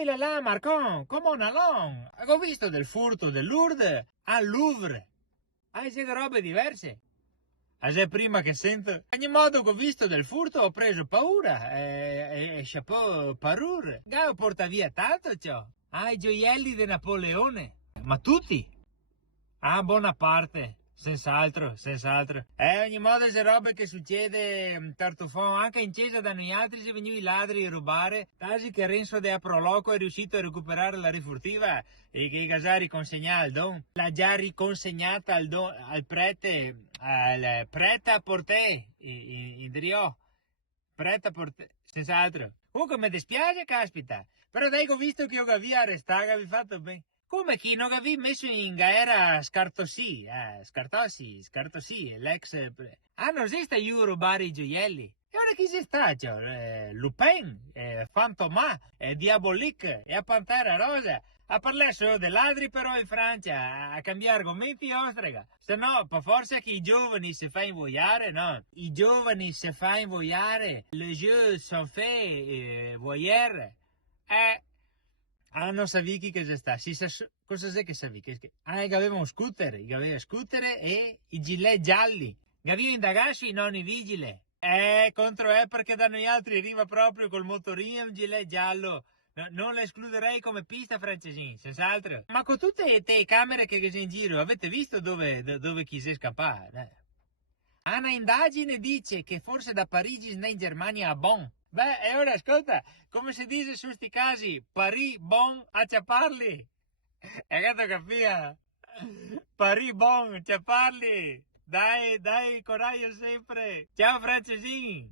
Oh là là, Marcon, come on along? Ho visto del furto del Louvre al Louvre. Siete robe diverse. Se prima che sento... In ogni modo che ho visto del furto ho preso paura e chapeau parure. Gao porta via tanto ciò. I gioielli di Napoleone. Ma tutti? Bonaparte. Senz'altro, senz'altro. Ogni modo se robe che succede, Tartufon, anche in Cesa da noi altri se venuti i ladri a rubare, quasi che Renzo de Aproloco è riuscito a recuperare la rifurtiva e che i già riconsegnata al don. L'ha già riconsegnata al prete, al prete a portè, in Drio. Prete a portè, senz'altro. Comunque mi dispiace, caspita, però dai che ho visto che io via arrestata, vi fatto bene. Come chi non avevi messo in galera Scartosì, Scartosì, l'ex... non esiste io rubare i gioielli. E ora chi si sta? Cioè, Lupin, Fantomas, Diabolique e a Pantera Rosa. A parlare solo dei ladri però in Francia, a cambiare argomenti ostrega. Se no, per forza che i giovani si fa invogliare, no? I giovani si fa invogliare. Le jeux sont faits, voyeur. Non sapevi che cosa sta. Cosa sai che sapevi? Che aveva scooter e i gilet gialli. Aveva indagato i nonni vigili. Contro perché da noi altri arriva proprio col motorino e un gilet giallo. No, non la escluderei come pista, francesini, senz'altro. Ma con tutte le telecamere che sono in giro, avete visto dove chi si è scappato? Una indagine dice che forse da Parigi in Germania a Bonn. Beh, e ora ascolta, come si dice su sti casi, Paris, Bonn, a ciaparli. Hai capito? Paris, Bonn, ciaparli. Dai, coraggio sempre. Ciao francesini.